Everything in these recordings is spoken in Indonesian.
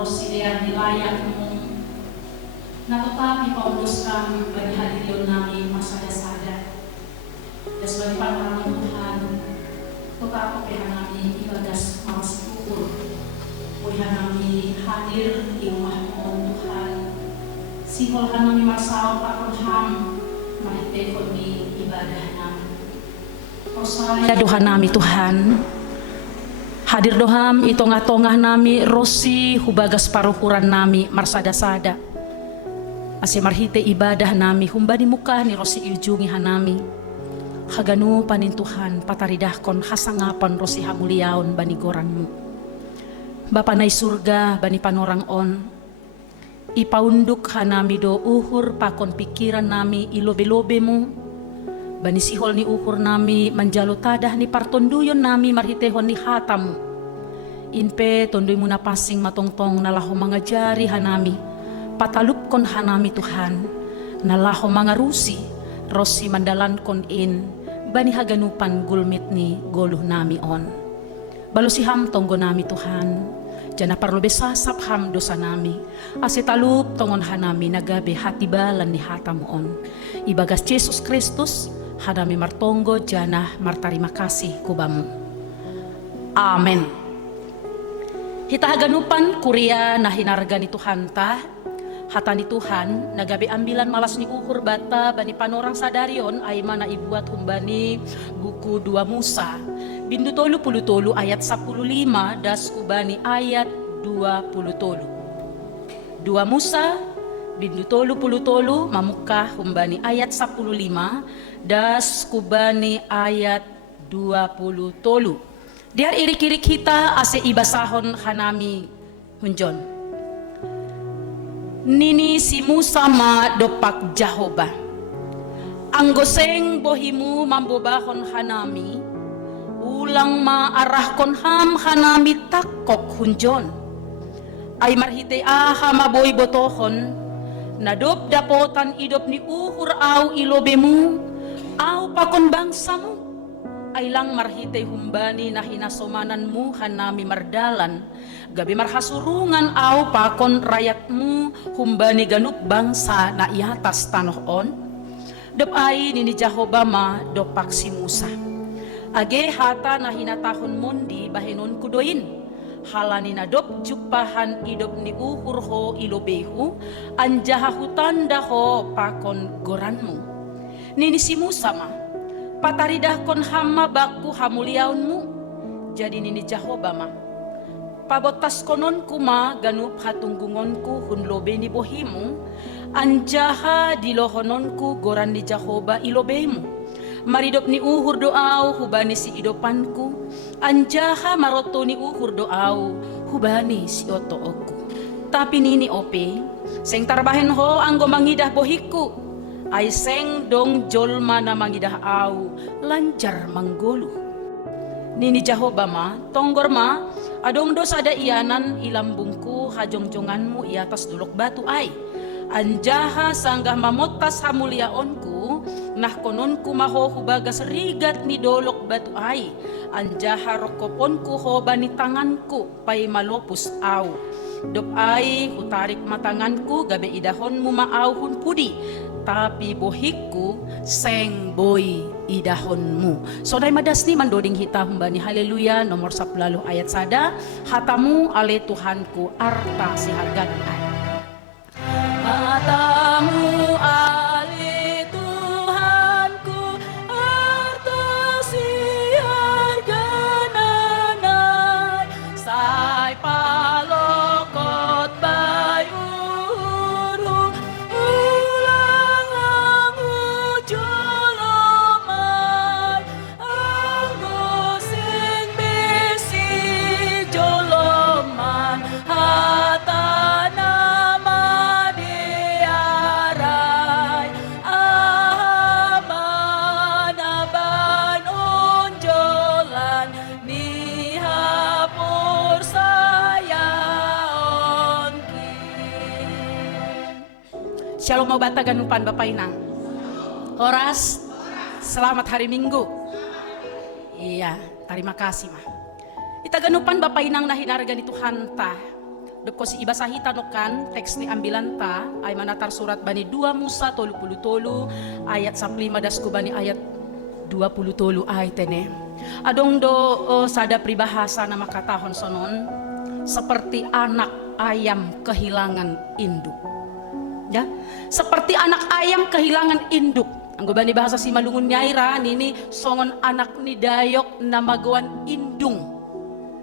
Rosidean dilayakmu na tetapi paulus kami bagi hadirin namin masada-sada dan sebagai panorama Tuhan tetapi pihak namin ibadas mawas syukur pihak namin hadir di rumahmu Tuhan sihol namin masalah takon ham maritekon di ibadah namin Rosaya Tuhan nami Tuhan hadir doham itongah-tongah nami rosi hubagas parukuran nami marsada-sada ase marhite ibadah nami humbani muka ni rosi ujungi hanami haganu panin Tuhan pataridahkon hasangapan rosi hamuliaon bani goranmu Bapa nai surga bani panorang on ipaunduk hanami do uhur pakon pikiran nami ilobe-lobemu bani sihol ni uhur nami manjalo tadah ni partonduyon nami marhitehon ni hatamu inpe tondoy mo na pasing matongtong nalaho mga jari hanami patalup kon hanami Tuhan nalaho mga rusi rosi mandalan kon in bani haganupan gulmit ni goluh nami on balusiham tonggo nami Tuhan jana parlobesasap ham dosa nami asitalup tongon hanami nagabe hatibalan ni hatamu on ibagas Yesus Kristus hadami martonggo jana martarima kasih kubamu amen hita haganupan kuria na hinarga ni Tuhan ta hata ni Tuhan nagabi ambilan malas ni uhur bata bani panorang sadarion ay mana ibuat humbani buku 2 Musa bindu tolu puluh tolu ayat 15 das kubani ayat 20 2 Musa bindu tolu puluh tolu mamuka humbani ayat 15 das kubani ayat 20 tolu diar irik-irik kita ase ibasahon hanami hunjon Nini si Musa ma dopak Jahoba anggoseng bohimu mambobahon hanami ulang ma arahkon ham hanami takok hunjon ay marhite aha maboy botohon nadop dapotan idop ni uhur au ilobemu au pakon bangsamu ay lang marhite humbani na hinasomananmu hanami mardalan gabi marhasurungan au pakon rakyatmu humbani ganup bangsa na iatas tanohon dop ay nini Jahobama dopak si Musa age hata na hinatahon mondi bahinon kudoin halani na dop jupahan idop ni uhur ho ilobehu anjaha hutanda ho pakon goranmu nini si Musa ma pataridah kon hama baku hamuliaunmu jadi nini Jahobama pabotas konon kuma ganup hatunggungonku hunlobe ni bohimu anjaha dilohononku goran ni Jahoba ilobemu maridop ni uhur doau hubani si idopanku anjaha maroto ni uhur doau hubani si oto oku tapi nini ope seng tarbahen ho anggo mangidah bohiku ay seng dong jolma na mangidah au lancar manggolu nini Jahobama tonggor ma adong dos ada ianan ilambungku hajongjonganmu iatas dulok batu ay anjaha sanggah mamotas hamuliaonku nah kononku maho hubagas rigat ni dolok batu ay anjaha rokoponku ho bani tanganku pay malopus au dop ay hutarik matanganku gabe idahonmu maauhun pudi tapi bohikku seng boy idahonmu so day madas ni mandoding hita humbani haleluya nomor 10 ayat sada hatamu ale Tuhanku arta si harga ay hatamu ale Tuhanku arta si harga nanay say palokot bayu Shalom mau bata ganupan Bapak Inang. Horas, selamat hari Minggu. Iya, terima kasih mah. Ita ganupan Bapak Inang na hinarga ni Tuhan ta. Dep ko si ibasahita no kan teks ni ambilan ta ay manatar surat bani 2 Musa 33 ayat 15 das ko bani ayat 23 ay tene. Adong do sada pribahasa na makatahon sonon seperti anak ayam kehilangan induk. Ya, seperti anak ayam kehilangan induk. Ang bani bahasa si malungun nyaira nini songon anak ni dayok na magawan indung.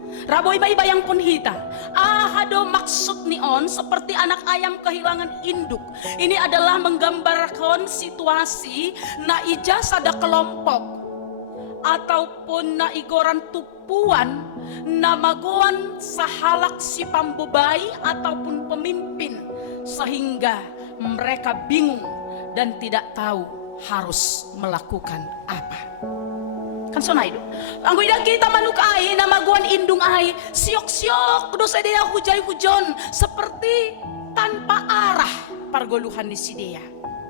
Raboy iba-iba yang punhita. Ahado maksud nion seperti anak ayam kehilangan induk. Ini adalah menggambarkan situasi na ija sada kelompok ataupun na igoran tupuan na magawan sahalak si pambubay ataupun pemimpin sehingga mereka bingung dan tidak tahu harus melakukan apa. Kan sonay do. Ang guida kita manuk ay na maguan indung ay siok-siok do sa dia hujay-hujon seperti tanpa arah pargoluhan ni si dia.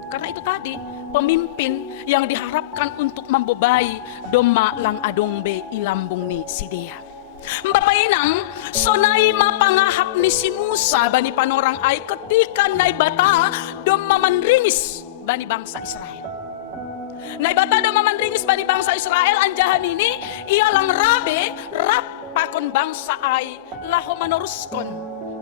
Karena itu tadi pemimpin yang diharapkan untuk membebai doma lang adongbe ilambung ni si dia. Bapainang sonay mapangahap ni si Musa bani panorang ay ketika naibata doma manringis bani bangsa Israel. Naibata do mamanringis bani bangsa Israel anjahan ini ialang rabe pakon bangsa ay laho manuruskon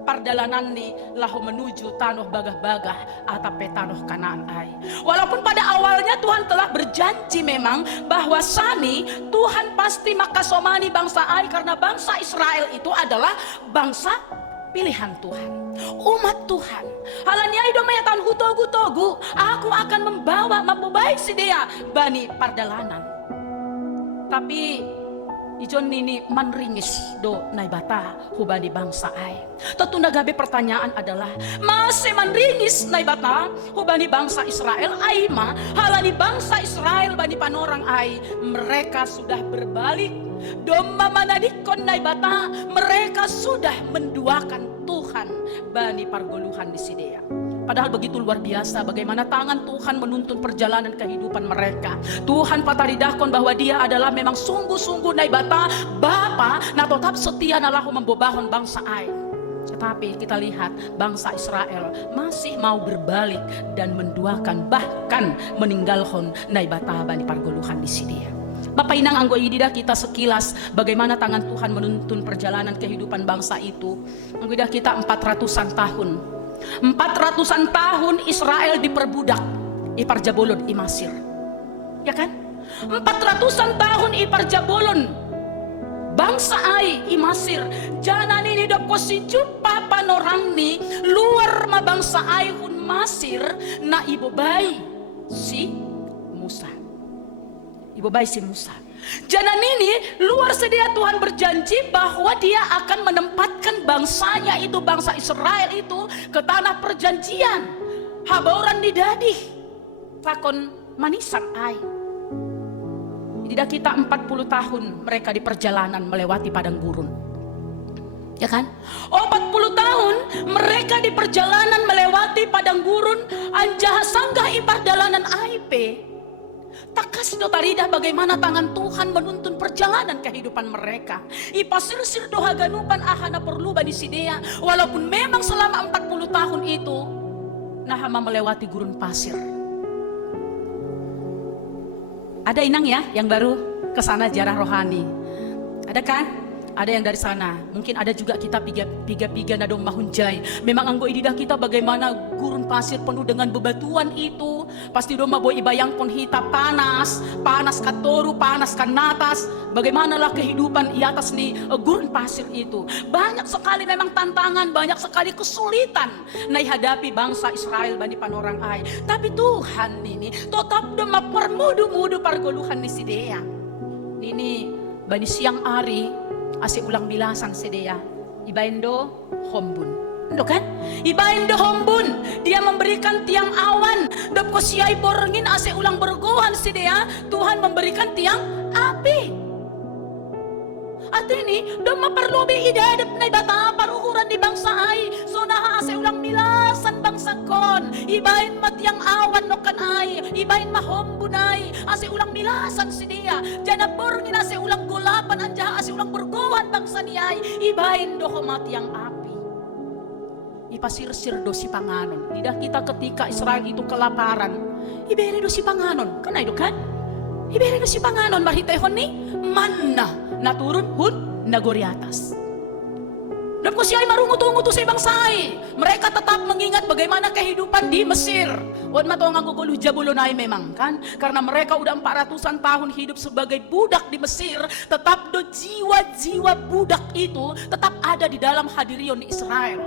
pardalanan ni laho menuju tanoh bagah-bagah atape tanoh Kanaan ay. Walaupun pada awalnya Tuhan telah berjanji memang bahwa sani Tuhan pasti makasomani bangsa ay karena bangsa Israel itu adalah bangsa pilihan Tuhan, umat Tuhan. Halanya ido mayatan hutogu-togu, aku akan membaik si dia bani pardalanan. Tapi ijon nini manringis do naibata hubani bangsa ay. Tentu nagabe pertanyaan adalah masih manringis naibata hubani bangsa Israel ay ma halani bangsa Israel bani panorang ay mereka sudah berbalik. Domba manadikon naibata mereka sudah menduakan Tuhan bani pargoluhan di sidea. Padahal begitu luar biasa bagaimana tangan Tuhan menuntun perjalanan kehidupan mereka. Tuhan pataridahkon bahwa dia adalah memang sungguh-sungguh naibata Bapa na tetap setia nalahu membobahon bangsa ay. Tetapi kita lihat bangsa Israel masih mau berbalik dan menduakan bahkan meninggalkan naibata bani pargoluhan di sidea. Bapak inang anggo idida kita sekilas bagaimana tangan Tuhan menuntun perjalanan kehidupan bangsa itu. Anggoida kita 400-an tahun. 400-an tahun Israel diperbudak ipar jabolon i Mesir. Ya kan? 400-an tahun ipar jabolon bangsa ai i Mesir. Janan ini doko si jupa panorang ni luar ma bangsa ai hun Mesir na ibu bayi si Musa. Ibu bayi si Musa. Janan ini luar sedia Tuhan berjanji bahwa dia akan menempatkan bangsanya itu, bangsa Israel itu ke tanah perjanjian. Habauran di dadih. Takon manisan ay. Tidak kita 40 tahun mereka di perjalanan melewati padang gurun. Ya kan? 40 tahun mereka di perjalanan melewati padang gurun. Anjah sanggah ipar dalanan aipe. Tak kasih tarida bagaimana tangan Tuhan menuntun perjalanan kehidupan mereka. Ipasir-sir doha ganupan ahana perlu bani sidea. Walaupun memang selama 40 tahun itu Nahama melewati gurun pasir. Ada inang ya yang baru ke sana jarah rohani. Ada kan? Ada yang dari sana. Mungkin ada juga kita piga nadong mahunjai. Memang anggo ididah kita bagaimana gurun pasir penuh dengan bebatuan itu. Pasti doma boy ibayang pon hita panas katoru, panas kanatas. Bagaimanalah kehidupan di atas nih gurun pasir itu. Banyak sekali memang tantangan, banyak sekali kesulitan na ihadapi bangsa Israel bani panorang ay. Tapi Tuhan ini tetap doma permudu-mudu pargoluhan ni sidea. Ini bani siang ari asi ulang bilasan sedea ibaindo hombun endo kan ibaindo hombun dia memberikan tiang awan dop ko siay borengin asi ulang bergohan sedea Tuhan memberikan tiang api atini dom maperlobi idadep na ibata paruhuran di bangsa ay sonaha asi ulang milasan bangsa kon ibain matiang awan no kan ay ibain mahombun ay asi ulang milasan sedea jana borengin asi ulang golapan anjaha asi ulang bergohan bangsa niay ibain doho matiang api ipasirsir do si panganon. Lidah kita ketika Israel itu kelaparan, ibere do si panganon. Kan itu kan? Ibere do si panganon, marhitehon ni manna naturun hun nagori atas. Dan ko siya ay marungutunguto sa ibang say. Mereka tetap mengingat bagaimana kehidupan di Mesir. Wan matong ang gugulu jabulonay memang kan. Karena mereka udah 400-an tahun hidup sebagai budak di Mesir. Tetap do jiwa-jiwa budak itu tetap ada di dalam hadirion di Israel.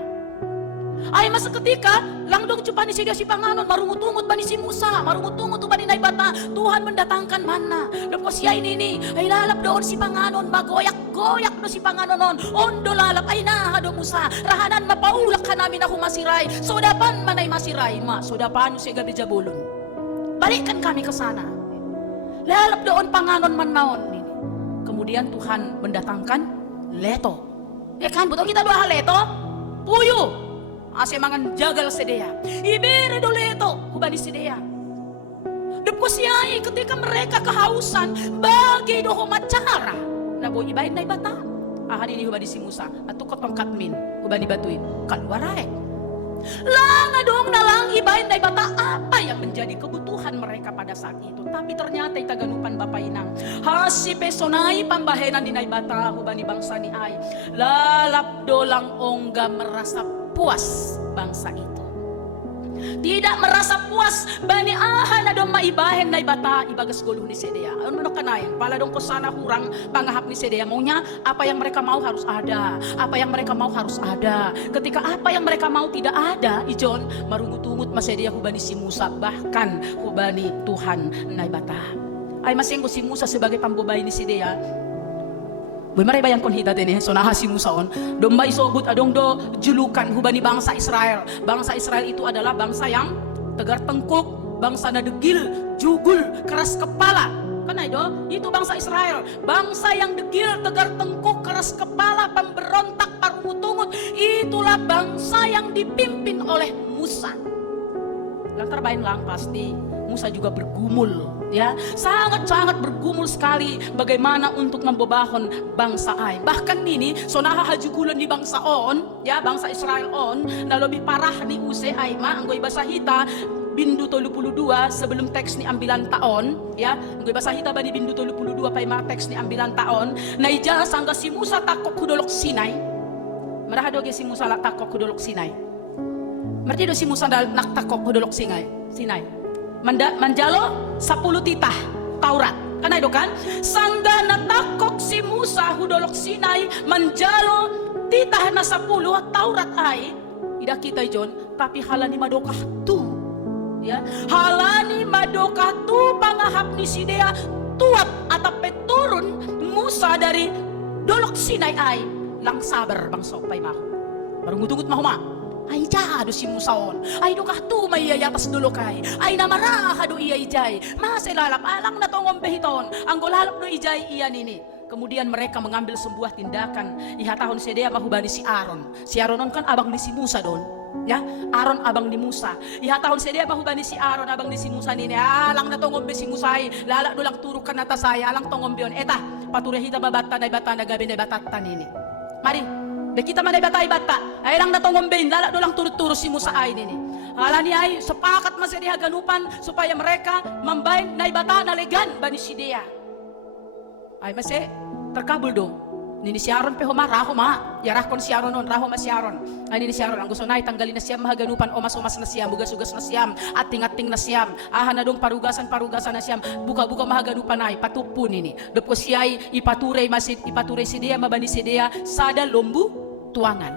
Ay masa ketika langdong cupa ni siya si panganon, marungutungut ba ni si Musa, marungutungut ba ni Naibata, Tuhan mendatangkan mana. Dan ko siya ini ay lalap doon si panganon, magoyak-goyak do si panganon non, ondo lalap ay do Musa, rahanan mapaulak ka namin ako masiray, sodapan manay masiray, sodapan yung siya gabi jabulon. Balikan kami ke sana. Lalap doon panganon man naon. Kemudian Tuhan mendatangkan leto. Ya kan, betul kita doa leto, puyo. Ase mangan jagal sedea. Ibere doleto hubani sedea. Depko siya ketika mereka kehausan bagi doho macara. Nabo ibain na ibata. Ahadi ni hubani si Musa atu kotongkat min hubani batuin kalwarai. Langa dong nalang ibain na ibata apa yang menjadi kebutuhan mereka pada saat itu. Tapi ternyata itaganupan Bapak Inang. Hasi pesonai pambahenan di naibata hubani bangsa ni ay. Lalap dolang ongga merasa puas bangsa itu. Tidak merasa puas bani ahan na dong maibahen na ibata ibagas guluh ni sedea. Ano kanayan? Pala dong ko sana hurang pangahap ni sedea. Maunya apa yang mereka mau harus ada. Apa yang mereka mau harus ada. Ketika apa yang mereka mau tidak ada, ijon marungut-ungut masedea hubani si Musa, bahkan hubani Tuhan na ibata. Ay masenggo si Musa sebagai pambubay ni sedea. Boy maray bayang kon hita tene so nahasi Musaon domba isobut adong do julukan hubani bangsa Israel. Bangsa Israel itu adalah bangsa yang tegar tengkuk, bangsa na degil, jugul, keras kepala. Kan itu bangsa Israel. Bangsa yang degil, tegar tengkuk, keras kepala, pemberontak, parungut-ungut. Itulah bangsa yang dipimpin oleh Musa. Lantar bain lang pasti Musa juga bergumul, ya sangat-sangat bergumul sekali bagaimana untuk membebahon bangsa Ai. Bahkan ini sonaha hajugulan di bangsa on, ya bangsa Israel on, na lebih parah ni use Ai ma anggoy basahita bindu 32 sebelum teks ni ambilan taon, ya anggoy basahita ba ni bindu 32 pay ma teks ni ambilan taon na ija sangga si Musa takok hudolok Sinai. Marahadoge si Musa takok hudolok Sinai. Marti do si Musa naktakok hudolok Sinai. Manjalo 10 titah Taurat. Kan itu kan? Sangga natakok si Musa hudolok Sinai manjalo titah na 10 Taurat ay. Ida kita ijon tapi halani madokah tu. Ya, halani madokah tu pangahap ni Sidea tuap atau peturun Musa dari dolok Sinai ay lang sabar bang sopay maho. Marungut-ungut maho ma. Ay jado si Musaon. Ay dokah tu may yatas dulo kay. Ay namara do iya ijay. Maselalap alang na tongom behiton. Ang golalap do ijay iyan ini. Kemudian mereka mengambil sebuah tindakan. Ihatahon sedea mahubani si Aaron. Si Aaron kan abang di si Musa don. Ya, Aaron abang di Musa. Ihatahon sedea mahubani si Aaron abang di si Musa nini. Alang na tongom be si Musay. Lala do lang turukan na tasaya. Alang tongom beyon. Eta, pature hita babata na ibata na gabi na ibatatan nini. Mari. De kita manay bata-bata ay lang natongombein lala dolang turut-turo si Musa ay nini. Hala ni ay sepakat masih dihaganupan supaya mereka membain na ibata na legan bani Sidea. Ay masih terkabul do. Nini si Aaron peho ma raho ma. Yarakon si Aaron non raho ma si Aaron. Ay nini si Aaron ang gusto na tanggalin na siyam mahaganupan omas-omas na siyam, bugas-ugas na siyam, ating-ating na siyam. Aha na dong parugasan-parugasan na siyam, buka-buka mahaganupan ay patupun nini. Dopko siya ay ipaturay Sidea mabani Sidea sada lombu tuangan.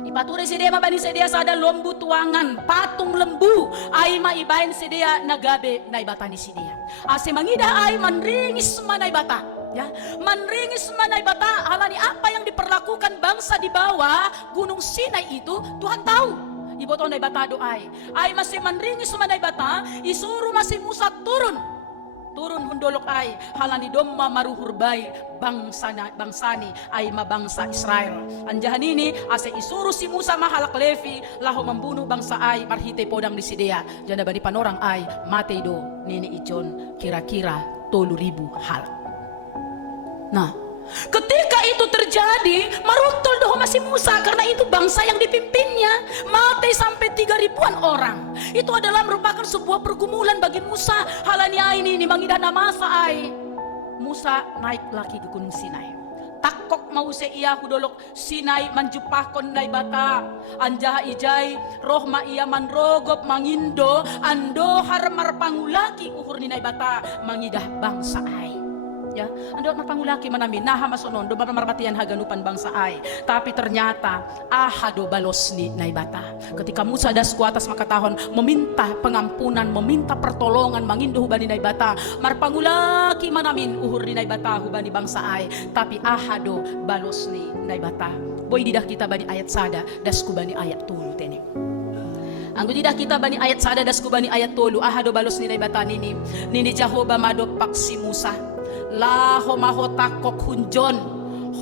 Ipatuloy si Dea mabani si Dea sada lombu tuangan patung lembu ay maibain si Dea nagabe na ibata ni si Dea. Ase mangida ay manringis manay bata. Ya, manringis manay bata. Halani apa yang diperlakukan bangsa di bawah Gunung Sinai itu Tuhan tahu. Iboto na ibata do ay masih manringis manay bata. Isuru masih Musa turun hundolok ay halani domma maruhurbay bangsani ay mabangsa Israel. Anjahan ini ase isuru si Musa mahalak Levi laho membunuh bangsa ay marhite podang di Sidea. Janda bani panorang ay matay do nini ijon kira-kira 3,000 halak. Nah, Ketika itu terjadi, marutol doh masih Musa karena itu bangsa yang dipimpinnya. Mati sampai 3.000-an orang. Itu adalah merupakan sebuah pergumulan bagi Musa. Halani ini mangidana masa ai. Musa naik lagi ke Gunung Sinai. Takok mau se iya hudolok Sinai manjupahkon nai bata. Anjaha ijai roh ma iya manrogop mangindo ando harmar pangulaki uhur ni nai bata mangidah bangsa ai. Ya, ando mapangulaki manami naha masonon do marmatian haganupan bangsa ai. Tapi ternyata ahado balos ni naibata. Ketika Musa das ku atas makatahon meminta pengampunan, meminta pertolongan mangindo hubani naibata, marpangulaki manamin uhur ni naibata hubani bangsa ai. Tapi ahado balos ni naibata. Boy didah kita bani ayat sada das ku bani ayat tulu tene. Anggo didah kita bani ayat sada das ku bani ayat tulu ahado balos ni naibata nini Jehovah madopak si Musa. Laho maho takok hunjon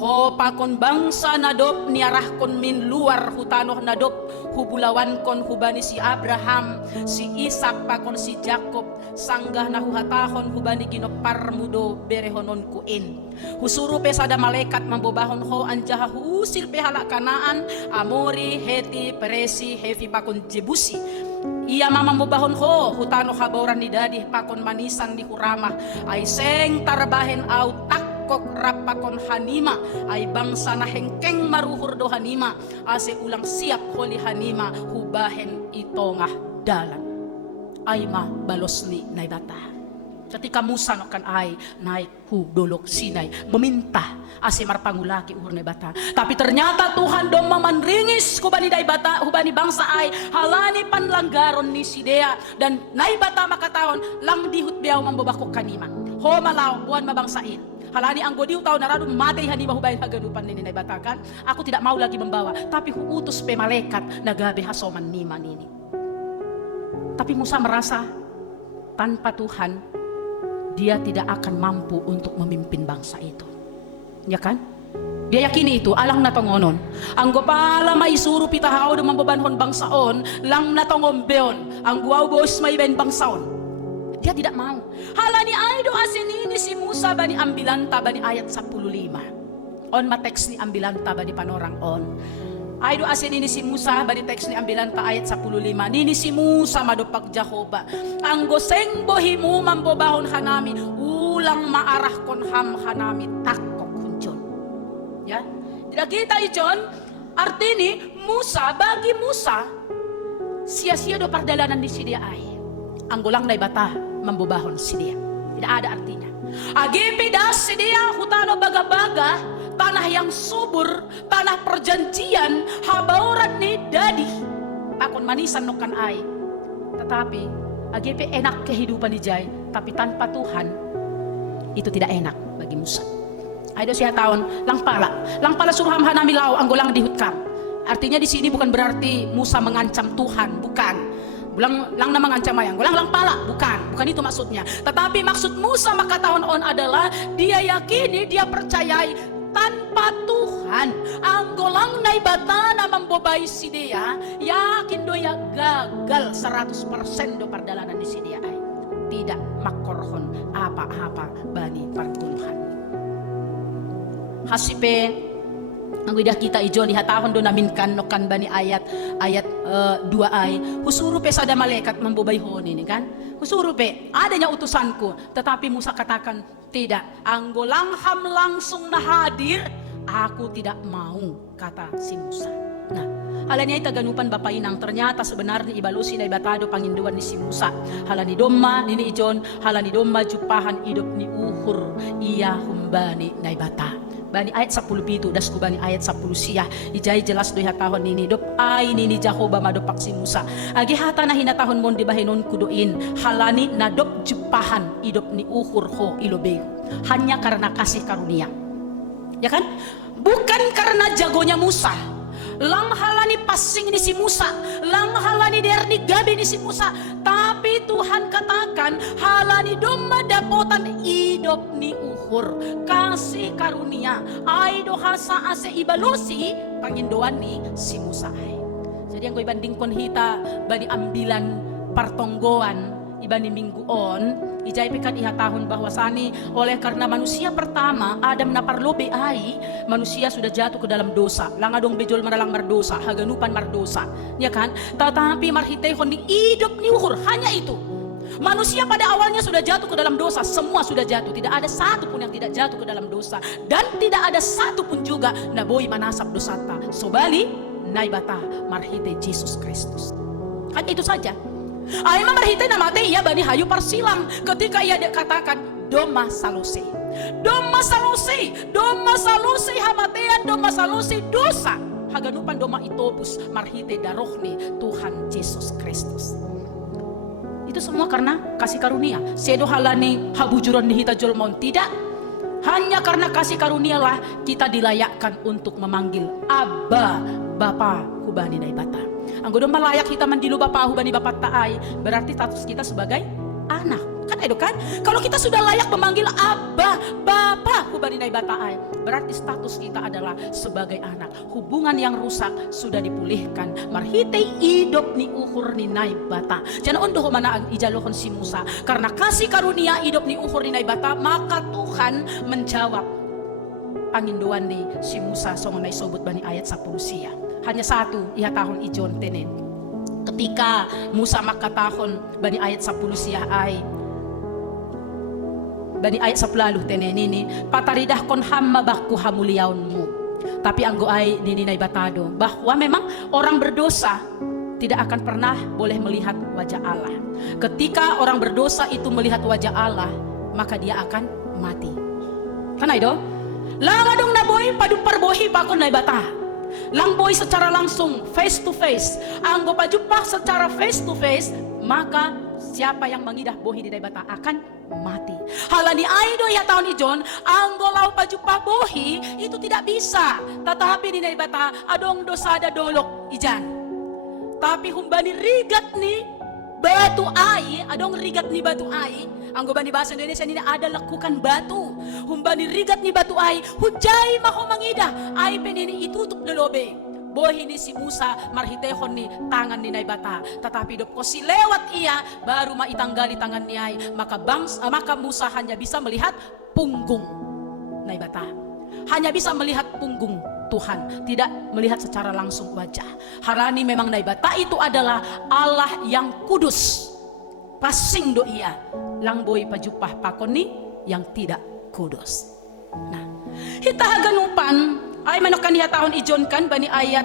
ho pakon bangsa nadop niarahkon min luar hutanoh nadop hubulawan kon hubani si Abraham si Ishak pakon si Jakob sanggah nahuhatahon hubani ginopar mudo berehonon kuin husuru pesada malaikat mambobahon ho anjaha husil pehala Kanaan Amori Heti Peresi Hevi pakon Jebusi. Ia mamang mubahon ho hutano haboran ni dadih pakon manisan di huramah ay seng tarbahen au takkok rapakon hanima ay bangsa na hengkeng maruhur do hanima ase ulang siap holi hanima hubahen itongah dalan ay ma balos ni naibata. Ketika Musa nokan ay naik hu dolok Sinai meminta ase marpangulaki uhur naibata. Tapi ternyata Tuhan dong mamanringis kubani naibata hubani bangsa ay halani panlanggaron ni Sidea dan naibata makataon lang dihut biaw mambabako kanima. Ho malaw buan mabangsain. Halani ang godiw tao narado matay hanima hubayin haganupan ni naibata kan. Aku tidak mau lagi membawa tapi huutus pe malaikat nagabe hasoman nima nini. Tapi Musa merasa tanpa Tuhan dia tidak akan mampu untuk memimpin bangsa itu. Ya kan? Dia yakini itu alang natongonon. Anggo pala maisuru pitahao do mambabanhon bangsaon lang natongombeon. Anggo au bos may ben bangsaon. Dia tidak mau. Halani aido asinini si Musa bani ambilanta bani ayat 15. On mateks ni ambilanta bani panorang on. Aido asin ini si Musa bani teks ni ambilanta ayat 15 nini si Musa madopak Jehovah anggo seng bohimu mambobahon hanami ulang maarah kon ham hanami takok hunjon. Ya tidak kita ijon artini Musa bagi Musa sia-sia do pardalanan di sidia ai anggo lang naibata mambobahon sidia tidak ada artinya agi pidas sidia hutano baga-baga tanah yang subur, tanah perjanjian, habauran ni dadi, pakon manisan nokan ay. Tetapi, agepe enak kehidupan di jay, tapi tanpa Tuhan, itu tidak enak bagi Musa. Aydo siya taon, lang pala suruham hanami lao, anggolang dihutkam. Artinya di sini bukan berarti Musa mengancam Tuhan, bukan. Lang na mengancam ayang, lang pala, bukan itu maksudnya. Tetapi maksud Musa makatahon on adalah dia yakini, dia percayai tanpa Tuhan anggolang naibata na mambobay si dia yakin do ya gagal 100% do pardalanan di si dia ay tidak makorhon apa-apa bani parguluhan hasipe ang widah kita ijo lihatahon do namin kan nokan bani ayat 2 ay husuru pe sada malaikat mambobay hon ini kan husuru pe adanya utusanku tetapi Musa katakan tidak, anggolang ham langsung na hadir, aku tidak mau, kata si Musa. Nah, halanya itaganupan bapainang ternyata sebenarnya ibalusi na ibatado panginduan ni si Musa. Halani domma nini ijon, halani domma jupahan idop ni uhur, iya humbani na ibata. Bani ayat 10 das ku bani ayat 10 siya ijay jelas doy hatahon nini dop ay nini Jehovah madopak si Musa agi hata na hinatahon mon dibahinon kuduin halani nadop jupahan idop ni uhur ho ilobeu hanya karena kasih karunia ya kan bukan karena jagonya Musa lang halani passing ni si Musa lang halani derni gabi ni si Musa tapi Tuhan katakan halani domma dapotan idop ni uhur kasih karunia ay dohasa ase ibalusi pangindoan ni si Musa ay. Jadi yang gue bandingkon hita bani ambilan partonggoan iba ni minggu on, ijay pikat ihatahon bahwasani oleh karena manusia pertama, Adam na parlobe ay, manusia sudah jatuh ke dalam dosa. Langadong bejol maralang mardosa, haganupan mardosa. Ya kan? Tetapi marhitehon ni hidup ni uhur, hanya itu. Manusia pada awalnya sudah jatuh ke dalam dosa, semua sudah jatuh. Tidak ada satu pun yang tidak jatuh ke dalam dosa. Dan tidak ada satu pun juga na boy manasap dosata. Sobali, naibata marhite Yesus Kristus. Hanya itu saja. Ay marhite na mate iya bani hayu parsilang ketika ia katakan doma salose. Doma salose, doma salose hamatean doma salose dosa. Haganupan doma itopus marhite darohni Tuhan Yesus Kristus. Itu semua karena kasih karunia. Sedo halani habujuran ni hita jolmon tidak. Hanya karena kasih karunia lah kita dilayakkan untuk memanggil Abba, Bapa hubani naibata. Anggo dong layak kita mandilu Bapa hubani Bapa taai, berarti status kita sebagai anak. Kan itu kan? Kalau kita sudah layak memanggil Abba, Bapa hubani naibata ai, berarti status kita adalah sebagai anak. Hubungan yang rusak sudah dipulihkan. Marhite hidup ni uhur ni naibata. Jangan ondoh mana ijalohon si Musa. Karena kasih karunia hidup ni uhur ni naibata, maka Tuhan menjawab panginduan ni si Musa songon may sobot bani ayat 10 siya. Hanya satu iha tahun ijon tenen. Ketika Musa makatahon bani ayat 10 siya ay bani ayat 10 tenen ini pataridah kon hamma bakku hamuliaunmu. Tapi anggo ay nini naibatado bahwa memang orang berdosa tidak akan pernah boleh melihat wajah Allah. Ketika orang berdosa itu melihat wajah Allah, maka dia akan mati. Kan itu? Langadong na boy padupar bohi pakon naibata. Lang boy secara langsung face to face. Anggo pajupah secara face to face, maka siapa yang mengidah bohi di naibata akan mati. Halani aido ya tahun ijon, anggo lau pajupah bohi itu tidak bisa. Tetapi di naibata adong dosa ada dolok ijan. Tapi humbani rigat ni batu ai, adong rigat ni batu ai. Anggo bani bahasa Indonesia ini ada lekukan batu. Humbani rigat ni batu ai, hujai maho mangidah. Ai penini itutup delobe. Bohi ni si Musa marhitehon ni tangan ni naibata. Tetapi dop ko si lewat ia baru maitanggali tangan ni ai. Maka Musa hanya bisa melihat punggung naibata. Hanya bisa melihat punggung Tuhan, tidak melihat secara langsung wajah. Harani memang naibata itu adalah Allah yang kudus. Pasing do ia langboy pajupah pakoni yang tidak kudus. Nah, hita haganupan ay manokan niya tahun ijon kan bani ayat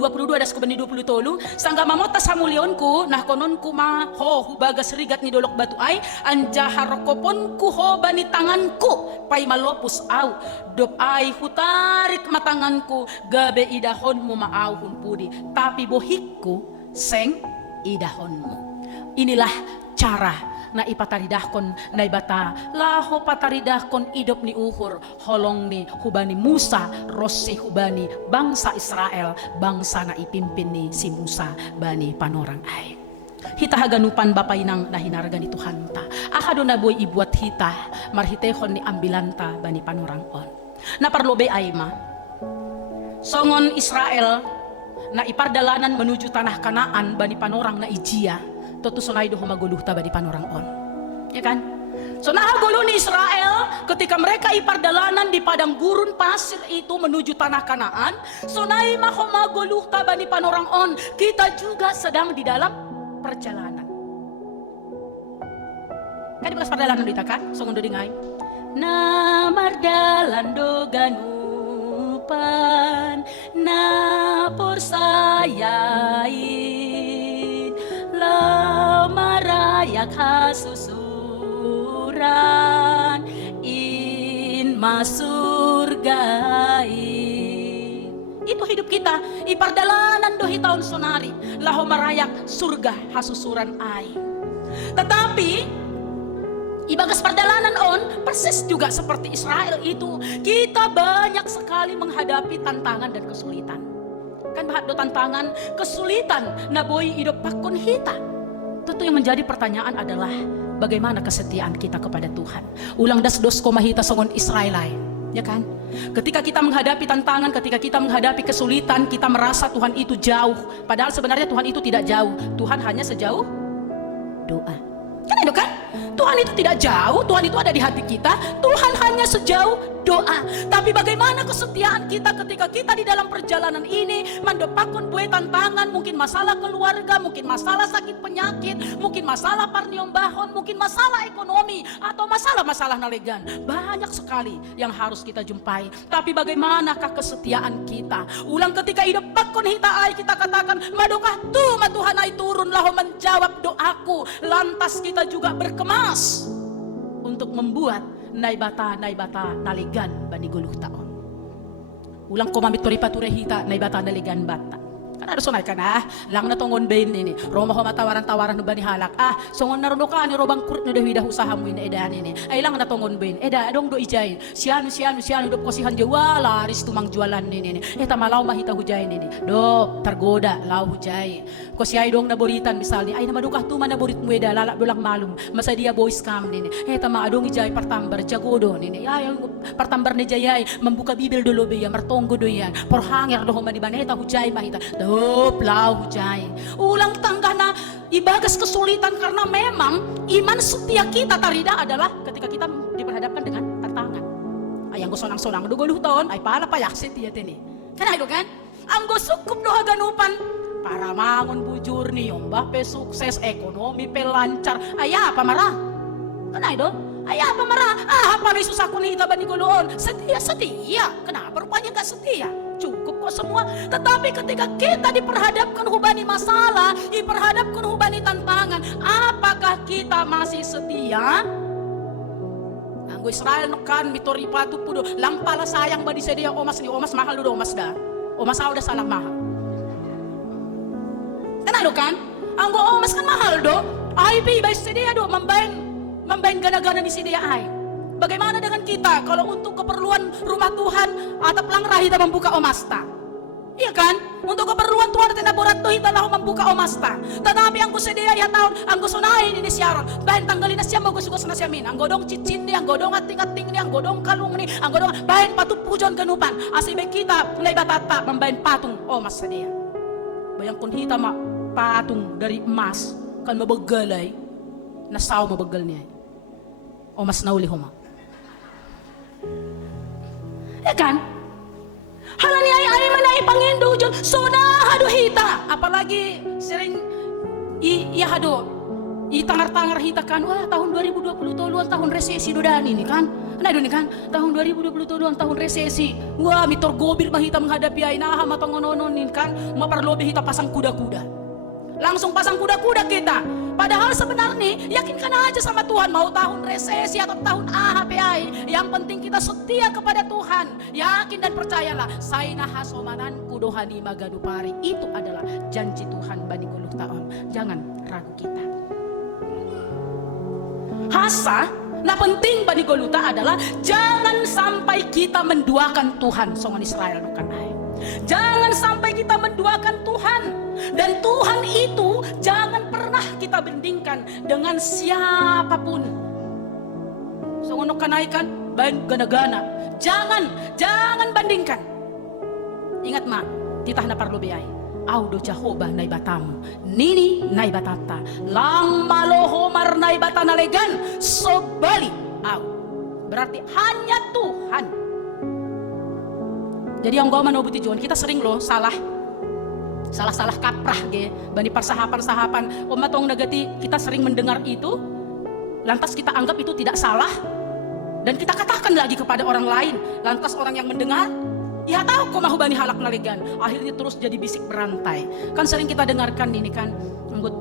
22 das ko bani 20 tolu sangga mamotas hamulionku nah konon ku ma ho hubagas rigat ni dolok batu ay anja harokopon ku ho bani tanganku pay malopus au dop ay hutarik matanganku gabe idahon mo maauhun pudi tapi bohikku seng idahonmu. Inilah cara na ipataridahkon naibata laho pataridahkon idop ni uhur holong ni hubani Musa rosi hubani bangsa Israel bangsa na ipimpin ni si Musa bani panorang ay. Hita haganupan bapay nang nahinarga ni Tuhan ta. Akado na boy ibuat hita marhitehon ni ambilanta bani panorang on. Na parlobe ay ma. Songon Israel na ipardalanan menuju tanah Kanaan bani panorang na ijia. Toto sonay do humaguluh ta bani panorang on. Ya kan? So nahagulo ni Israel ketika mereka ipardalanan di padang gurun pasir itu menuju tanah Kanaan. So naay mahumaguluh ta bani panorang on. Kita juga sedang di dalam perjalanan. Kan bekas pardalanan dita kan? So ngondo dingay. Na mardalan do ganupan na porsayain la marayak hasusuran in masurgai. Itu hidup kita ipardalanan dohi tahun sonari laho marayak surga hasusuran ai. Tetapi ibagas pardalanan on persis juga seperti Israel itu kita banyak sekali menghadapi tantangan dan kesulitan. Kan bahad do tantangan kesulitan na boy hidup pakon hita. Tentu yang menjadi pertanyaan adalah bagaimana kesetiaan kita kepada Tuhan. Ulang das dos komahita songon Israelai, ya kan? Ketika kita menghadapi tantangan, ketika kita menghadapi kesulitan, kita merasa Tuhan itu jauh. Padahal sebenarnya Tuhan itu tidak jauh. Tuhan hanya sejauh doa. Kan itu kan? Tuhan itu tidak jauh, Tuhan itu ada di hati kita. Tuhan hanya sejauh doa. Tapi bagaimana kesetiaan kita ketika kita di dalam perjalanan ini mendapatkan buah tantangan, mungkin masalah keluarga, mungkin masalah sakit penyakit, mungkin masalah parniom bahon, mungkin masalah ekonomi, atau masalah-masalah nalegan. Banyak sekali yang harus kita jumpai. Tapi bagaimanakah kesetiaan kita? Ulang ketika hidup bakon hita ay, kita katakan, madukah tu Tuhan ay turun lahu menjawab doaku. Lantas kita juga berkemas untuk membuat naibata naligan bani guluh taon. Ulang ko mamit tori pature hita naibata naligan bata. Kan ada sonay ka na, lang na tongon bain ini. Roma ko matawaran-tawaran no bani halak. Songon naruno ka ni robang kurut no dahida usaha mo ina edan ini. Ay lang na tongon bain. Eda adong do ijay. Sianu do kosihan jawa laris tumang jualan ini. Eta malaw mahita hujay ini. Do tergoda law hujay. Kosihay dong naboritan misalnya. Ay namadukah tu manaborit mo eda lalak dolang malum. Masa dia boys cam ini. Eta ma adong ijay partambar jagodo ini. Ay partambar ni jayay membuka bibel dulu beya martonggo do yan. Porhanger do maniban eta hujay mahita. Plau hujay. Ulang tangga na ibagas kesulitan karena memang iman setia kita tarida adalah ketika kita diperhadapkan dengan tantangan. Ayang gusonang-sonang duguluh tahun ay pala payak setia tini. Kan itu kan? Ang gusukup doha ganupan para mangon bujur ni yombah pe sukses ekonomi pe lancar. Aya apa marah? Kan itu? Aya apa marah? Apa ni susah kunita bani guluon? Setia. Kenapa rupanya enggak setia? Cukup kok semua. Tetapi ketika kita diperhadapkan hubani masalah, diperhadapkan hubani tantangan, apakah kita masih setia? Anggo Israel nokan mitori patu pudo lampala sayang badi sedia omas ni omas mahal do omas da. Omas udah salah mahal. Kenalo kan? Anggo omas kan mahal do. Ai pi badi sedia do membain gana-gana di sedia ai. Bagaimana dengan kita kalau untuk keperluan rumah Tuhan atau pelang kita membuka omasta? Iya kan? Untuk keperluan Tuhan tidak berat tuh kita lahu membuka omasta. Tetapi anggo sedia ya tahun anggo sonain ini siaron. Bain tanggalin siam bagus suka senasiamin. Anggo dong cicin nih, anggo dong ating-ating nih, anggo dong kalung nih, anggo dong bain patung pujon ganupan. Asibe kita mulai batata membain patung omas sedia. Bayangkan kita mak patung dari emas kan mabegalay. Nasaw mabegalnya. Omas nauli homa. Ya kan? Halani ay manay pangindo jon sona hado hita. Apalagi sering iya hado tangar-tangar hita kan. Wah tahun 2020 toluan tahun resesi dodan ini kan. Nah ini kan tahun 2020 toluan tahun resesi. Wah mitor gobir mahita menghadapi ay naha matongononin kan. Maparlobe hita pasang kuda-kuda. Langsung pasang kuda-kuda kita. Padahal sebenarnya yakinkan aja sama Tuhan. Mau tahun resesi atau tahun AHPI, yang penting kita setia kepada Tuhan. Yakin dan percayalah. Saina hasomanan kudohani magadupari. Itu adalah janji Tuhan bani guluh taon. Jangan ragu kita. Hasa, nah penting bani guluta adalah jangan sampai kita menduakan Tuhan. Songon Israel nukan ay. Jangan sampai kita menduakan Tuhan. Dan Tuhan itu jangan pernah kita bandingkan dengan siapapun. So ngono kanaikan bain gana-gana. Jangan bandingkan. Ingat ma, titah na parlo biay. Audo Jehovah nai batamu, nini nai batata, lang malohomar nai batana legan, sobali au. Berarti hanya Tuhan. Jadi yang gua manobuti John, kita sering loh salah kaprah ge bani persahapan-sahapan omatong nagati kita sering mendengar itu lantas kita anggap itu tidak salah dan kita katakan lagi kepada orang lain lantas orang yang mendengar ya tahu kok mahu bani halak naligan akhirnya terus jadi bisik berantai kan sering kita dengarkan ini kan anggut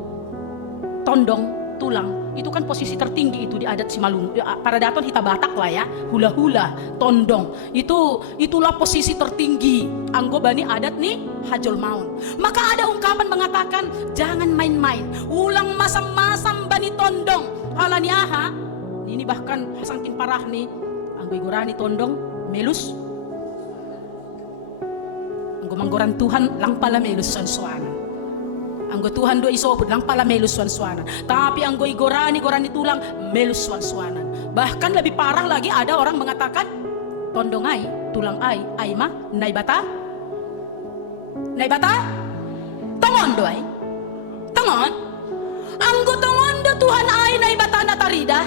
tondong tulang itu kan posisi tertinggi itu di adat Simalungun pada daton hita Batak lah ya hula-hula tondong itulah posisi tertinggi anggo bani adat nih hajol maun maka ada ungkapan mengatakan jangan main-main ulang masam-masam bani tondong halani aha ini bahkan sangkin parah nih anggo igorani tondong melus anggo manggoran Tuhan lang pala melus sansuan anggo Tuhan do isopud lang pala melus suan-suanan. Tapi anggo igorani tulang melus suan-suanan. Bahkan lebih parah lagi ada orang mengatakan tondong ay, tulang ay mah nai bata. Tongon do ay. Tongon. Anggo tongon Unda Tuhan ay na ibatana tarida,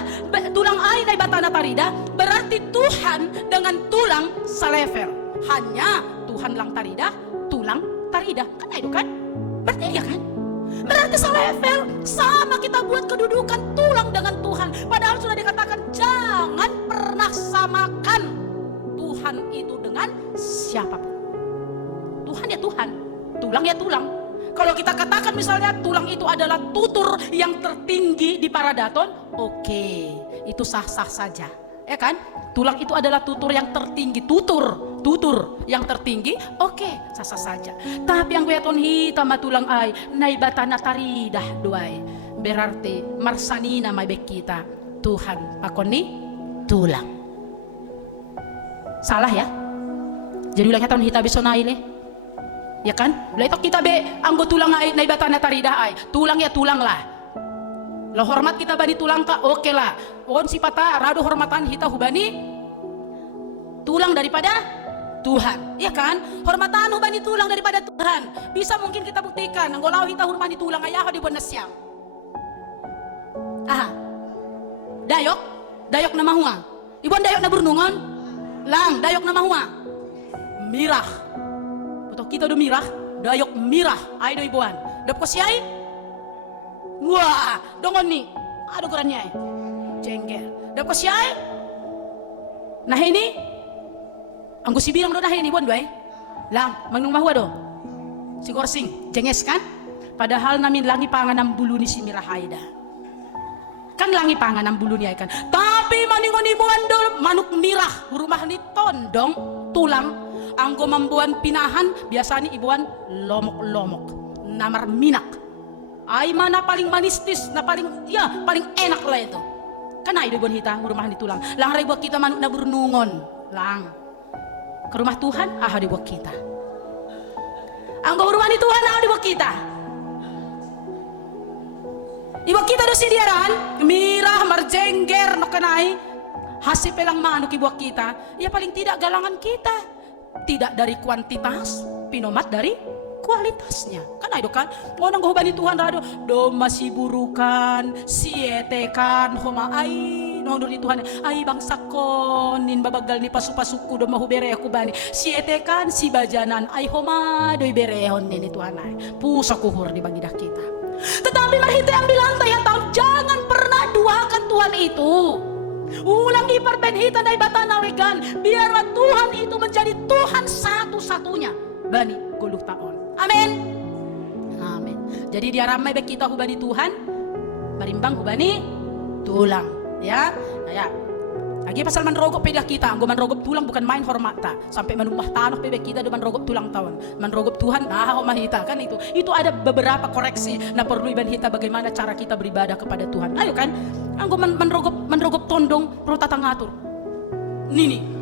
tulang ay na ibatana tarida, berarti Tuhan dengan tulang selevel. Hanya Tuhan lang tarida, tulang tarida. Kan itu kan? Berarti ya kan? Berarti selevel, sama kita buat kedudukan tulang dengan Tuhan. Padahal sudah dikatakan jangan pernah samakan Tuhan itu dengan siapapun. Tuhan ya Tuhan, tulang ya tulang. Kalau kita katakan misalnya tulang itu adalah tutur yang tertinggi di Paradaton, oke, itu sah-sah saja, ya kan? Tulang itu adalah tutur yang tertinggi, tutur yang tertinggi, oke, sah-sah saja. Tapi yang kuyaton hitam tulang ay naibatana taridah doay, berarti marsanina may kita Tuhan pakoni tulang. Salah ya? Jadi ulang hitam hita bisonaile. Ya kan? Lah itu kita be anggo tulang ay naibatana taridah ay. Tulang ya tulang lah. Lo hormat kita bani tulang ka oke lah. On sipata rado hormatan hita hubani tulang daripada Tuhan. Ya kan? Hormatan hubani tulang daripada Tuhan. Bisa mungkin kita buktikan anggo lao hita hurmani tulang ayaho di buan nasyam. Aha. Dayok na mahua. Ibuan dayok na burnungon. Lang dayok na mahua. Mirah. Kita do mirah, dayok mirah, ay do ibuan. Dap ko siyay? Wah, dongon ni. Ado kurannya ay. Jengkel. Dap ko siyay? Nah ini, anggo si bilang do nah ini buan do ay. Lang, mangnung mahua do. Si Gorsing, jenges kan? Padahal namin langi pangan ang bulu ni si Mirah Haida. Kan langi pangan ang bulu ni ay kan. Tapi maningon ibuan do manuk mirah, rumah ni tondong, tulang. Anggo membuan pinahan biasanya ibuan lomok-lomok namar minak ay mana paling manistis na paling enak lah itu kan ay ibuan hita rumah di tulang lang ray buat kita manuk na burnungon lang ke rumah Tuhan di buat kita anggo rumah di Tuhan di buat kita ibu kita do sidiaran mirah marjengger no kanay hasip pelang manuk ibu kita ya paling tidak galangan kita. Tidak dari kuantitas, pinomat dari kualitasnya. Kan itu kan, ngonang gohbani Tuhan rado, do masih burukan, sietekan, homa ay, nondur ni Tuhan, ay bangsa konin babagal ni pasu-pasuku do mahubere aku bani, sietekan si bajanan, ay homa do iberehon ni Tuhan ay, pusa kuhur di bagidah kita. Tetapi marhite ambil lantai yang tahu, jangan pernah duakan Tuhan itu. Ulang diperbenhitan dari batana wegan biarlah Tuhan itu menjadi Tuhan satu-satunya bani guluh taon. Amin. Amin. Jadi dia ramai bagi kita hubani Tuhan marimbang hubani tulang ya. Ya. Lagi pasal manrogop pedah kita, anggo manrogop tulang bukan main hormata. Sampai manumah tanah bebek kita do manrogop tulang tahun. Manrogop Tuhan mahita kan itu. Itu ada beberapa koreksi na perlu iban hita bagaimana cara kita beribadah kepada Tuhan. Ayo kan, anggo manrogop tondong pro tatangatur. Nini.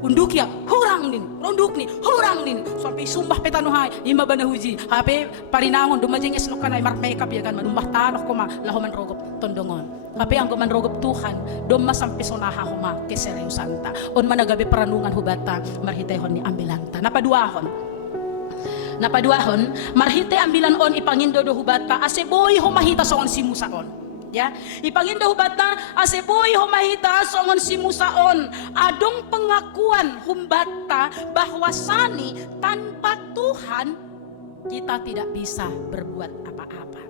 Unduk ya, hurang nin, ronduk nih, hurang nin, sampai sumpah petanuhai, ima bana huji, HP parinangon, dumajenges no kanay mark makeup ya kan, manumah tanah koma, laho manrogop tondongon. HP anggo manrogop Tuhan, doma sampai sonaha homa keseriusanta, on managabe peranungan hubata, marhitehon ni ambilanta, napaduahon, marhite ambilan on ipangindo do hubata, aseboy homahita soon si Musaon. Ya, ipangindo hubata aseboy homahita songon si Musaon adong pengakuan humbata bahwasani tanpa Tuhan kita tidak bisa berbuat apa-apa.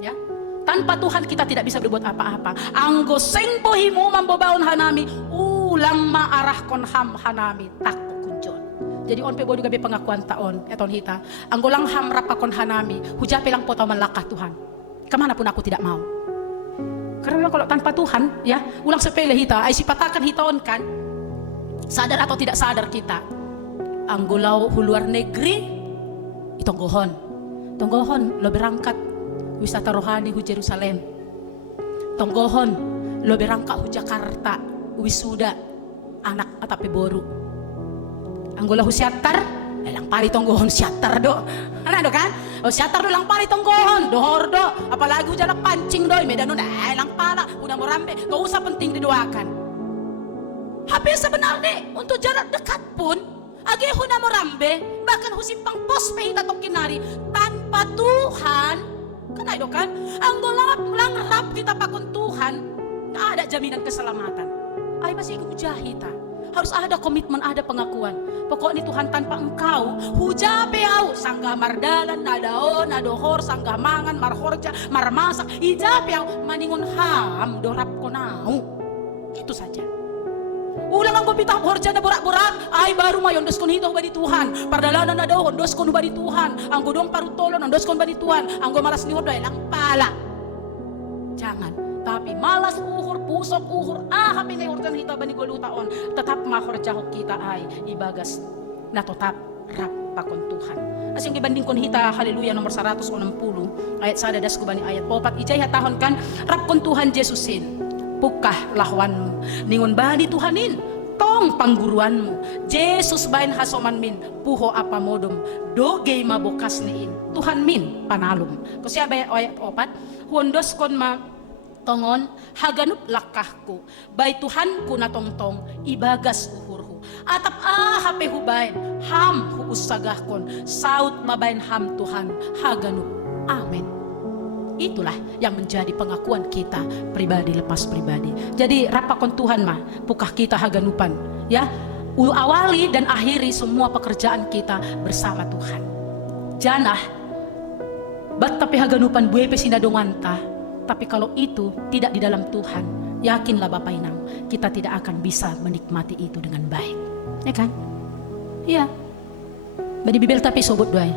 Ya, tanpa Tuhan kita tidak bisa berbuat apa-apa. Anggo seng bohimu mambobaon hanami ulang maarah kon ham hanami tak kunjon. Jadi on pe bodu gabe pengakuan taon eton hita. Anggo lang ham rapakon hanami hujape lang po taman lakah Tuhan. Kemanapun aku tidak mau. Karena memang kalau tanpa Tuhan, ya, ulang sepele hita, ay sipatakan hitaon kan, sadar atau tidak sadar kita, anggulau luar negeri, itonggohon, lo berangkat wisata rohani hu Jerusalem, tonggohon, lo berangkat hu Jakarta, wisuda, anak atapi boru, anggulau hu siatar, lang pari tonggohon siatar do, ano kan? O siatar do lang pari tonggohon, dohor do, apalagi hujan pancing do, medan do, lang pala, udah mau rambe, gak usah penting didoakan. Habis sebenarnya untuk jarak dekat pun, agi huna mau rambe, bahkan husimpang pos pehita tok kinari, tanpa Tuhan Kan ay do kan? Ang lang rap kita pakon Tuhan, na ada jaminan keselamatan. Ay masih hujahita. Harus ada komitmen, ada pengakuan. Pokoknya Tuhan tanpa engkau, huja peau, sangga mardalan, nadao, nadohor, sangga mangan, marhorja, marmasak, ija peau, maningon ham, dorap konau. Itu saja. Ulang ang gupita horja na borak-borak, ay baru mayon dos kon hito ba di Tuhan. Pardalanan na daw, dos kon ba di Tuhan. Ang godong parutolon, dos kon ba di Tuhan. Ang malas ni hodoy lang pala. Jangan. Tapi malas uhur, pusok uhur, hapi na urtan hita ba ni golutaon. Tetap mahorjahok kita ay ibagas na tetap rap pakon Tuhan. As yung ibanding kon hita, haleluya nomor 160, ayat sada das ko ba ni ayat 4, ijay hatahon kan, rap kon Tuhan Jesusin, pukah lahuanmu, ningon ba di Tuhanin, tong pangguruanmu, Jesus bain hasoman min, puho apa modom, dogay mabukas niin, Tuhan min panalom. Kasi ayat 4, huondos kon ma, tongon haganup lakahku bay Tuhanku na tongtong ibagas uhurhu atap hape hubain ham huusagahkon saut mabain ham Tuhan haganup. Amin. Itulah yang menjadi pengakuan kita pribadi lepas pribadi. Jadi rapakon Tuhan mah pukah kita haganupan ya, awali dan akhiri semua pekerjaan kita bersama Tuhan. Janah bat tapi haganupan buepe sinadonganta. Tapi kalau itu tidak di dalam Tuhan, yakinlah Bapak Inang, kita tidak akan bisa menikmati itu dengan baik. Ya kan? Iya. Badi bibel tapi sobot doy.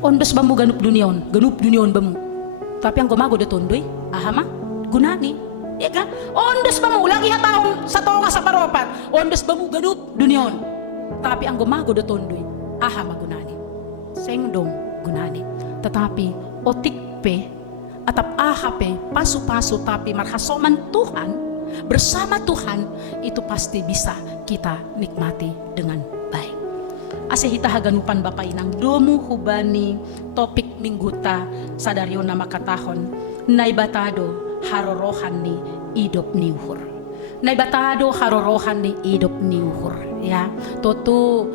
Ondos bamu ganup dunion bamu. Tapi ang gumago de tondoy, ahama, gunani. Ya kan? Ondos bamu lagi hatahon sa tonga sa paropat. Ondos bamu ganup dunion. Tapi ang gumago de tondoy, ahama gunani. Sengdong gunani. Tetapi otikpe atap ahape pasu-pasu tapi marhasoman Tuhan bersama Tuhan itu pasti bisa kita nikmati dengan baik. Asihita haganupan Bapak Inang domu hubani topik mingguta sadario nama katahon naibatado harorohan ni idop niuhur. Naibatado harorohan ni idop niuhur ya. Totu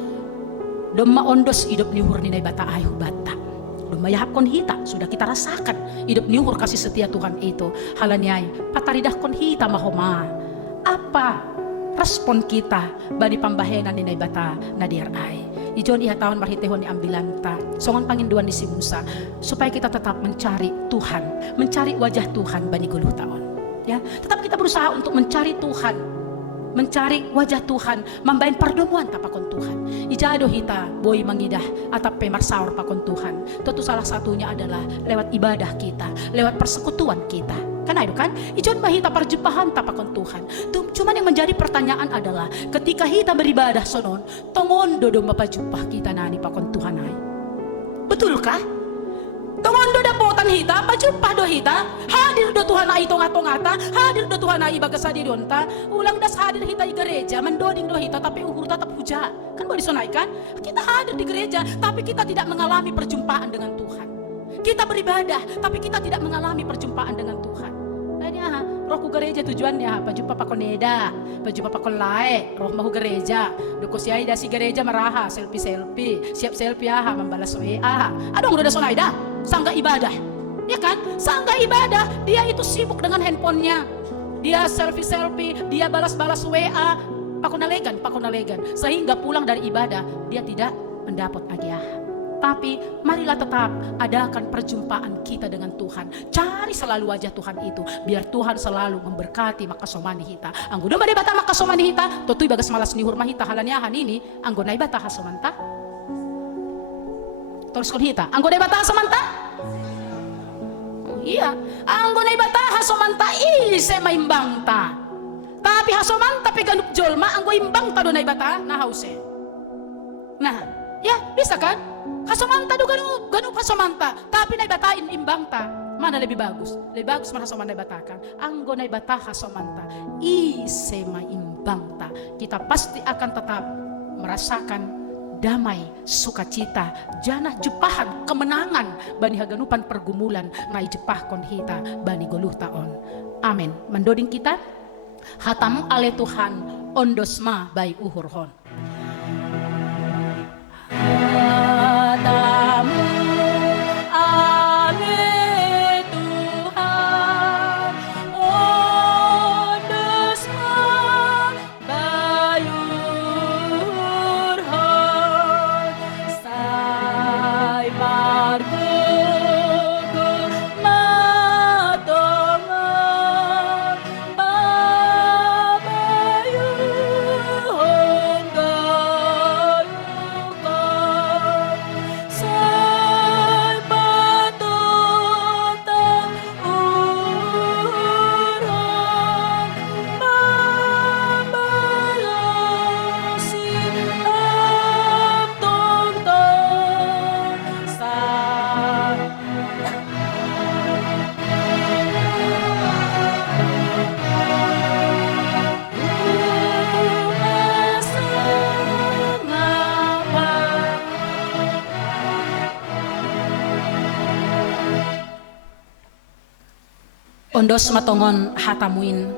doma ondos idop niuhur ni naibata ay hubata. Lumayahap kon hita, sudah kita rasakan hidup niuhur kasih setia Tuhan itu. Halanyay, pataridah kon hita mahoma. Apa respon kita bani pambahenan ni naibata na diaray. Ijon ihatawon marhitehon ni ambilanta. Songon panginduan ni si Musa supaya kita tetap mencari Tuhan, mencari wajah Tuhan bani guluh taon. Ya, tetap kita berusaha untuk mencari Tuhan, mencari wajah Tuhan, membain pertemuan tapakon Tuhan. Ijado hita boy mangidah atap pemarsaur pakon Tuhan. Tentu salah satunya adalah lewat ibadah kita, lewat persekutuan kita. Kan itu kan? Ijon mahita perjumpahan tapakon Tuhan. Cuman yang menjadi pertanyaan adalah ketika hita beribadah sonon, tongon dodo mapajumpah kita nani pakon Tuhan ay. Betulkah? Tongondo da potan hita, pajumpah do hita, hadir do Tuhan na itong atong-ata, hadir do Tuhan na ibagas hadirionta, ulang das hadir hita i gereja, mendoding do hita, tapi uhur tatap huja. Kan boleh disonaikan? Kita hadir di gereja, tapi kita tidak mengalami perjumpaan dengan Tuhan. Kita beribadah, tapi kita tidak mengalami perjumpaan dengan Tuhan. Kayaknya rohku gereja tujuannya, pajumpa pakoneda, pajumpa pakon lae, roh mahu gereja, duko si Aida si gereja maraha, selfie, siap selfie aha, membalas WA, adong udah sonaida. Sangga ibadah, ya kan? Sangga ibadah, dia itu sibuk dengan handphonenya. Dia selfie, dia balas-balas WA, pakunalegan. Sehingga pulang dari ibadah, dia tidak mendapat agiah. Tapi marilah tetap adakan perjumpaan kita dengan Tuhan. Cari selalu wajah Tuhan itu, biar Tuhan selalu memberkati makasomani hita. Anggo do bata makasomani hita, totoy bagas malas ni hurma hita halanyahan ini, anggo naibata hasomanta. Terus kon hita, anggo na ibataha samanta? Iya, anggo na ibataha samanta ise maimbang ta. Tapi hasomanta peganup jolma, anggo imbang ta do na ibataha na hause. Nah, ya bisa kan? Hasomanta do ganup hasomanta, tapi na ibatain imbang ta. Mana lebih bagus? Lebih bagus mana hasomanta ibatakan. Anggo na ibataha samanta ise maimbang ta. Kita pasti akan tetap merasakan damai, sukacita, janah jepahan, kemenangan bani haganupan pergumulan nai jepah kon hita bani goluh taon. Amin. Mendoding kita hatam ale Tuhan ondosma bai uhurhon. Hatam ale Ondos matongon hatamuin,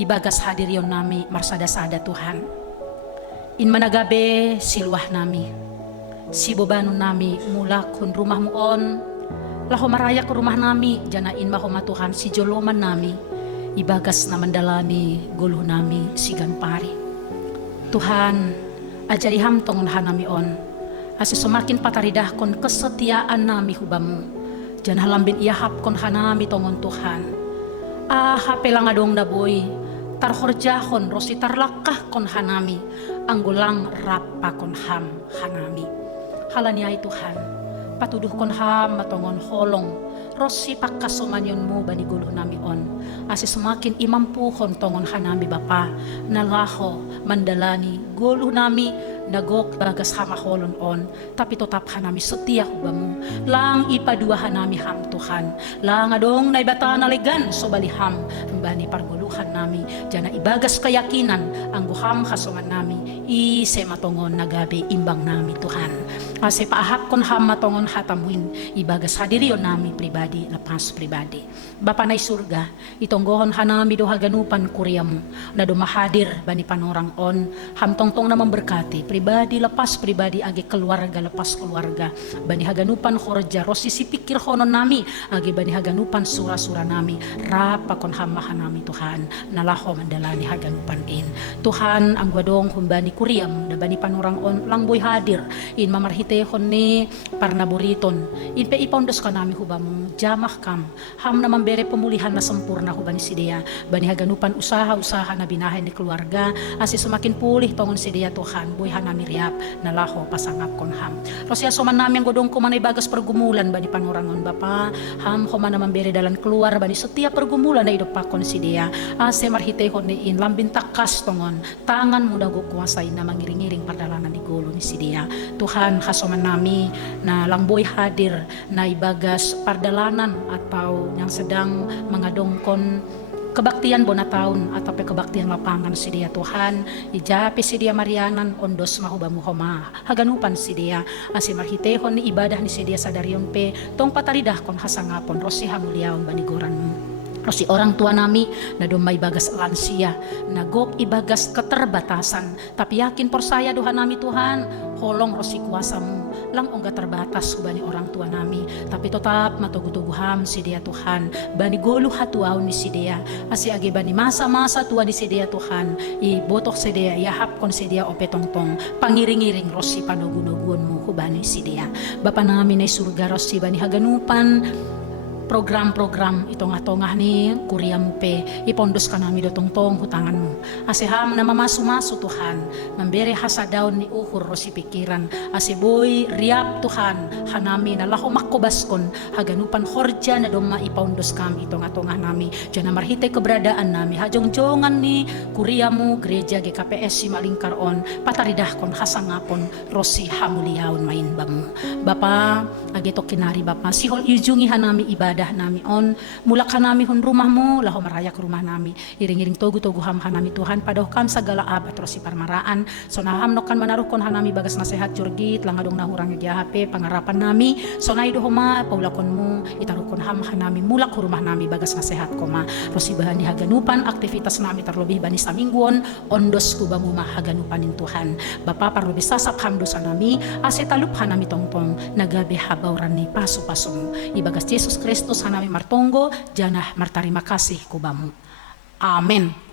ibagas hadir yon nami marsada-sada Tuhan. In managabe silwah nami, si bobanon nami mula kun rumah muon, laho maraya ke rumah nami, janain mahoma Tuhan si joloman nami, ibagas na mandalani guluh nami si ganpari. Tuhan, ajari hamtongon hanami on, asi semakin pataridah kon kesetiaan nami hubamu. Jan halambin iahap kon hanami tongon Tuhan. Hapelang adong daboy, tarhorjahon rosi tarlakah kon hanami, anggulang rapa kon ham hanami. Halaniay Tuhan, patuduh kon ham matongon holong, rosi pakkasomanyon mo banigulo nami on. Asi semakin imampuhon tongon hanami Bapa, nalaho mandalani gulo nami, nagok bagas hamaholon on, tapi tetap hanami setia hubamu, lang ipadua hanami ham Tuhan, lang adong naibata nalegan so baliham, mbani parguluhan nami, jana ibagas keyakinan, angguham hasoman nami, ise matongon nagabe imbang nami Tuhan, ase paahap kon ham matongon hatamuin, ibagas hadirion nami pribadi, lepas pribadi, Bapa nay surga, itonggohon hanami doha ganupan kuriamu, na dumahadir bani panorang on, ham tongtong na memberkati, pribadi lepas pribadi agi keluarga lepas keluarga bani haganupan khorja rosi si pikir honon nami agi bani haganupan sura-sura nami rapa kon hamahan nami Tuhan nalaho mandalani haganupan in Tuhan ang gwadong humbani kuriam na bani panurang on lang boy hadir in mamarhitehon ni parnaburiton in pe ipondos ka nami hubamu jamah kam ham na mambere pemulihan na sempurna hubani sidia bani haganupan usaha-usaha na binahin di keluarga asi semakin pulih tongon sidia Tuhan boy nami riap nalaho pasangap kon ham. Rosya soman nami ang godong kumanay bagas pergumulan bani panurangon Bapa ham homa naman beri dalan keluar bani setiap pergumulan na idopakon si dia ase marhitehon ni in lambin takas tongon tangan muda go kuasay na mangiring-iring pardalanan ni gulo ni si dia. Tuhan hasoman nami na langboy hadir na ibagas pardalanan atau yang sedang mengadongkon kebaktian bonataun atau kebaktian lapangan si dia Tuhan ijapi si dia Marianan ondos mahubamu homa haganupan si dia asi marhitehon ni ibadah ni si dia sadarion pe tong pataridah kon hasangapon rosi hamuliaon banigoranmu rosi orang tua nami na dumay bagas lansia nagok ibagas keterbatasan tapi yakin persaya doha nami Tuhan holong rosi kuasamu lang ongga terbatas bani orang tua nami tapi tetap matugu-tuguham si dia Tuhan bani golu hatuaw ni si dia asi agi bani masa-masa tua ni si dia Tuhan ibotok si dia yahap kon si dia ope tongtong pangiring-iring rosi panogunogun mo hubani si dia Bapa namin ay surga rosi bani haganupan program-program itong-atongah ni kuriam pe ipondos ka nami do tongtong hutanganmu asiham na mamasu-masu Tuhan memberi hasadaw ni uhur rosi pikiran asiboy riap Tuhan hanami na laho makobaskon haganupan horja na doma ipondos kami itong-atongah nami dyan na marhite keberadaan nami hajong-jongan ni kuriamu gereja GKPS si Malingkaron pataridah kon hasangapon rosi hamuliaon main bamu Bapa agito kinari Bapa sihol ijungi hanami ibadah nami on mulak hanami hun rumahmu laho maraya ke rumah nami iring-iring togu-togu ham hanami Tuhan padoh kam sagala abad rosi parmaraan sonaham nokan manarukon hanami bagas nasehat jurgit langadong nahurang HP pangarapan nami sonai dohoma paulakonmu itarukon ham hanami mulak ke rumah nami bagas nasehat koma rosi bahan haganupan aktivitas nami terlebih bani samingguon ondos kubamu mahaganupanin Tuhan Bapa parlebih sasap ham dosa nami asetalup hanami tongtong nagabe habauran ni pasu-pasum ibagas Yesus Kristus hanami martonggo janah martarima kasih kubamu. Amin.